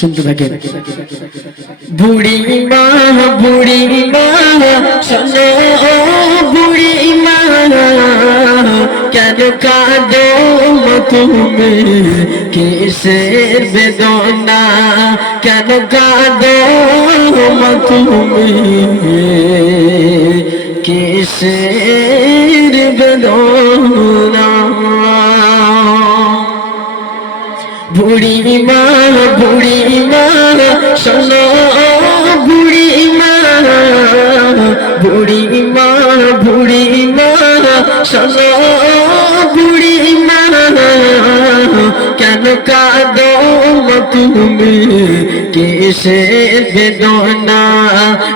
শুনতে থাকেন। বুড়ি মা শোনো বুড়ি মা, কেন কাঁদো তুমি, কিসের বেদনা, কেন কাঁদো তুমি, কিসের বেদনা। বুড়ি মা শোনো বুড়ি মা শোনো বুড়ি মা, কেন কাঁদো তুমি, কিসের বেদনা,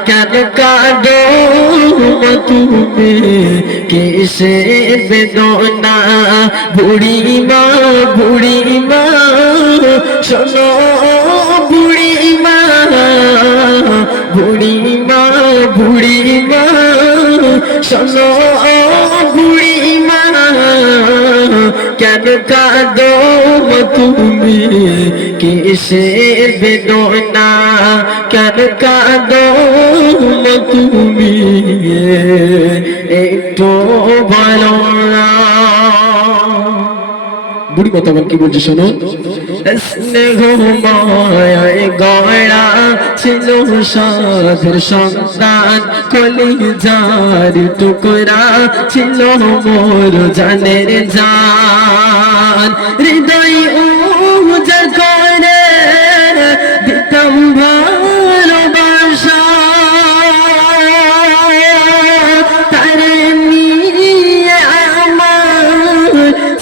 কেন কাঁদো তুমি, কিসের বেদনা। বুড়ি মা শোনো বুড়ি মা শোনো বুড়ি মা, কেন কাঁদো তুমি, কিসের বেদনা, কেন কাঁদো তুমি, একটু বলো না। বুড়ি কথা কি বলছি শোনো। স্নেহ মায়ায় গড়া ছিল সাধের সন্তান, কলিজার টুকরা ছিল মোর জানের জান, হৃদয় উজাড় করে দিতাম ভালোবাসা, তারে নিয়ে আমার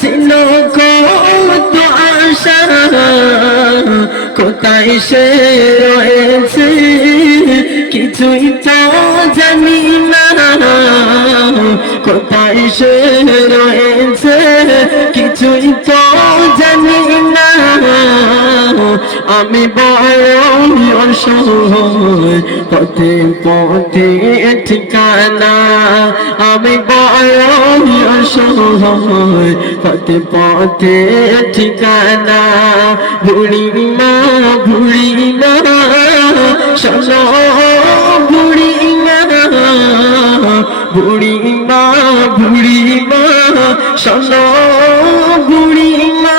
ছিল কত আশা, কোথায় সে রয়েছে কিছুই তো জানি না, কোথায় সে রয়েছে কিছুই তো জানি না। আমি বড় অসহায়, পথে পথে ঠিকানা, আমি বড় অসহায়, পথে পথে ঠিকানা। বুড়ি মা শোনো বুড়ি মা শোনো বুড়ি মা,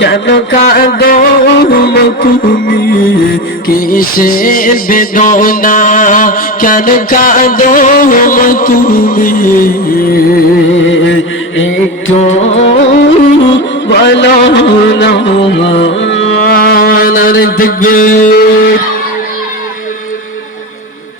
কেন কাঁদো তুমি, কিসের বেদনা, কেন কাঁদো তুমি, একটু বলো না। দেখবে